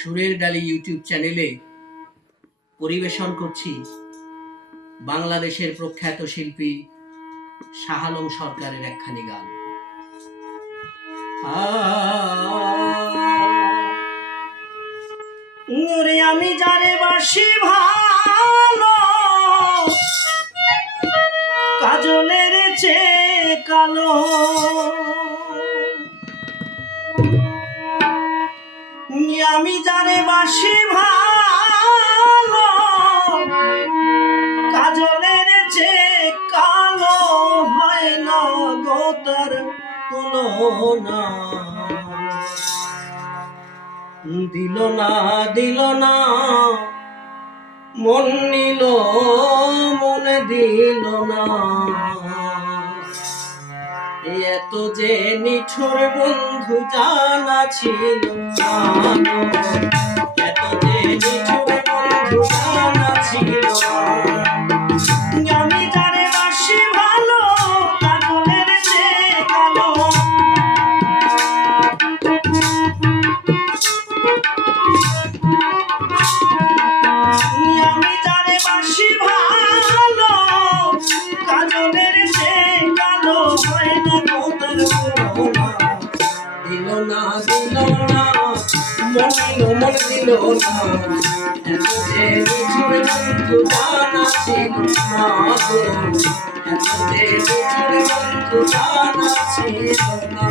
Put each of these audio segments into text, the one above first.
সুরের ডালি ইউটিউব চ্যানেলে পরিবেশন করছি বাংলাদেশের প্রখ্যাত শিল্পী শাহ আলম সরকারের একখানি গান। আমি যারে বাসি ভালো, কাজলের চেয়ে কালো, আমি যারে বাসি ভালো, কাজলের চেয়ে কালো, হয় না গো তার তুলনা। দিল না মন নিল, মনে দিল না। এত যে নিঠুর বন্ধু জানা ছিল না, এত যে নিঠুর বন্ধু জানা ছিল না। আমি যারে বাসি ভালো, কাজলের চেয়ে কালো, আমি যারে বাসি ভালো, কাজলের চেয়ে কালো, হয় না তোদের তুলনা। দিল না মন দিল না। এত যে নিঠুর বন্ধু জানা ছিল না গো, এত যে নিঠুর বন্ধু জানা ছিল না।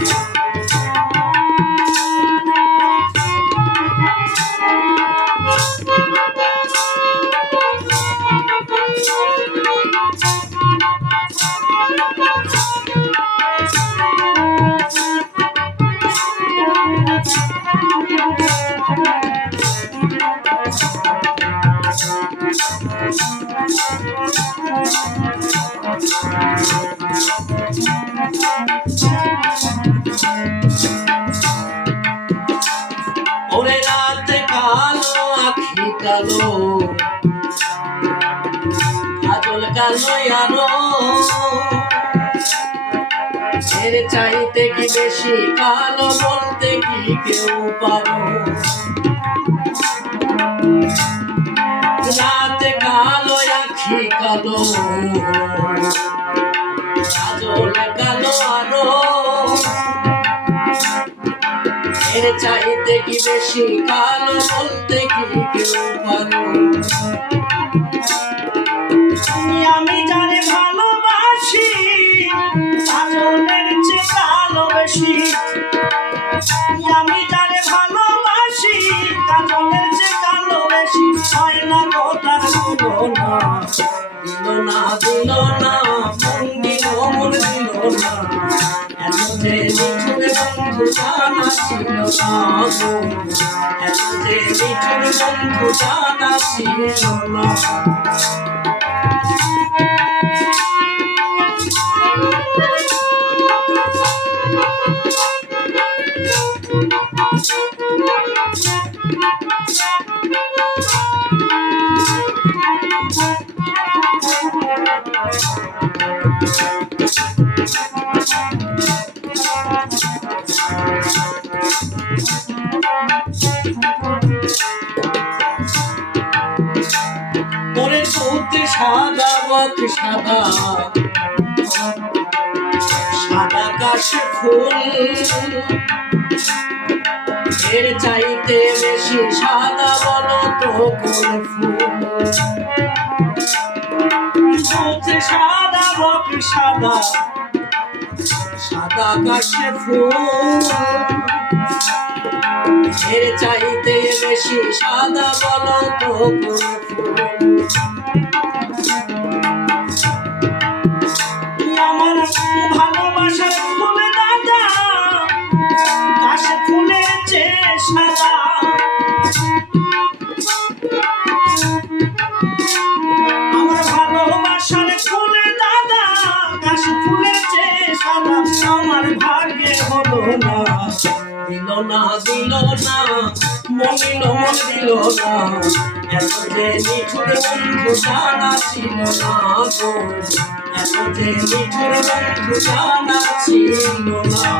ওরে রাতে কালো, আখি কালো, কাজল কালো আরো, এর চাইতে কি বেশি কালো বলতে কি কেউ পারো? রাতে কালো, আখি কালো, কাজল কালো আরো, এর চাইতে কি বেশি কালো বলতে কি কেউ পারো? আমি যারে ভালোবাসি, কাজলের চেয়ে কালো বেশি। আমি যারে ভালোবাসি, কাজলের চেয়ে কালো বেশি, হয় না গো তার তুলনা। দিল না মন দিল না। এত যে নিঠুর বন্ধু জানা ছিল না গো, এত যে নিঠুর বন্ধু জানা ছিল না। ওরে সত্যি সাদা বক সাদা, সাদা কাশে ফুল, এর চাইতে বেশি সাদা বলো তো কোন ফুল? সত্যি সাদা বক সাদা, সাদা কাশে ফুল, এর চাইতে বেশি সাদা বলো তো কোন ফুল? আমার ভালোবাসার ফুল দাদা, কাশে ফুলের চেয়ে সাদা। আমার ভালোবাসার ফুল দাদা, কাশে ফুলের চেয়ে সাদা, আমার ভাগ্যে হলো না। দিল না মন দিল না। এত যে নিঠুর বন্ধু জানা ছিল না গো, এত যে নিঠুর বন্ধু জানা ছিল না।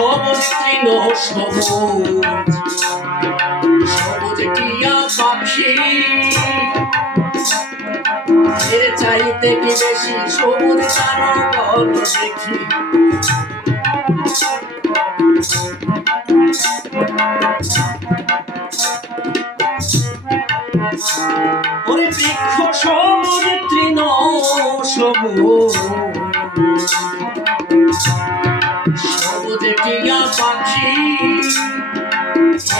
সবুজ তৃণ সবুজ সবুজ টিয়া পাখি এর চাইতে কি বেশি সবুজ জানো বলো দেখি ওরে বৃক্ষ সবুজ তৃণ সবুজ সবুজ টিয়া পাখি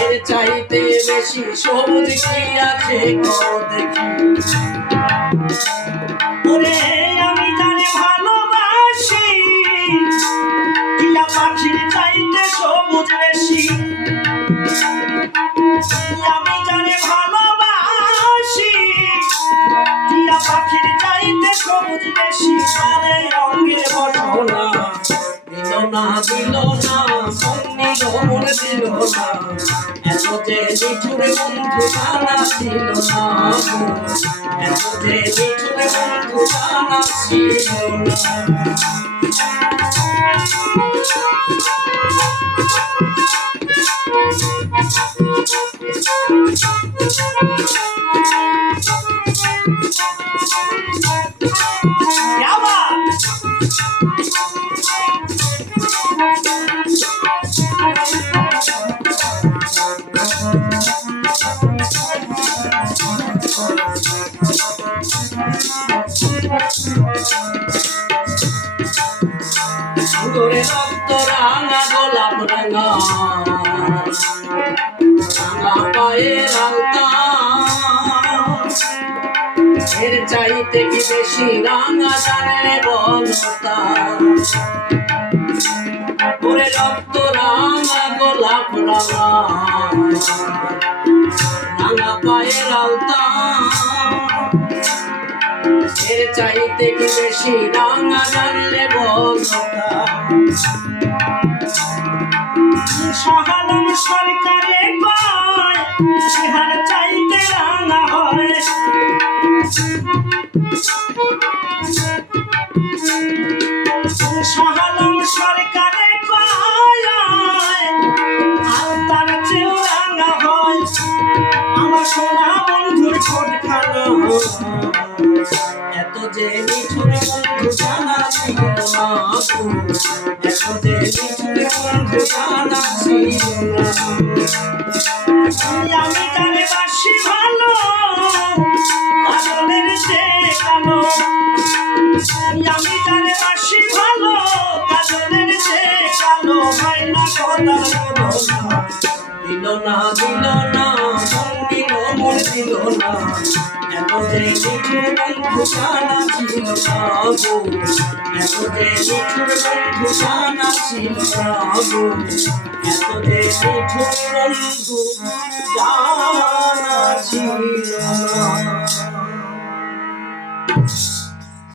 এর চাইতে বেশি সবুজ কি আছে গো দেখি ওরে আমি জানি ভালোবাসি টিয়া পাখির চাইতে সবুজ বেশি আমি জানি ভালোবাসি টিয়া পাখির চাইতে সবুজ বেশি আরে অঙ্গে বসো না দিল না মন দিল না এত যে নিঠুর বন্ধু জানা ছিল না এত যে নিঠুর বন্ধু জানা ছিল সুন্দরে রক্ত রাঙা গোলাপ রাঙা রাঙা পায়ের আলতা এর চাইতে কি বেশি রাঙা জানলে বলতা ওরে রক্ত রাঙা গোলাপ রাঙা রাঙা পায়ের আলতা এর চাইতে কি বেশি রাঙা জানলে বলতা শাহালম সরকারে কয় চেহারা চাইতে রাঙা হয় শাহালম সরকারে কয় আলতার চেয়েও রাঙা হয় আমার সোনা বন্ধুর ঠোঁটখানা এত যে নিঠুর বন্ধু জানা ছিল না এত যে নিঠুর বন্ধু জানা ছিল না আমি জানে বাসি ভালো কাজলের যে কালো আমি জানে বাসি ভালো কাজলের যে কালো হয় না কথা দিল না মন দিল না এত যে নিঠুর বন্ধু জানা ছিল না এত যে নিঠুর বন্ধু জানা ছিল না এত যে নিঠুর বন্ধু জানা ছিল না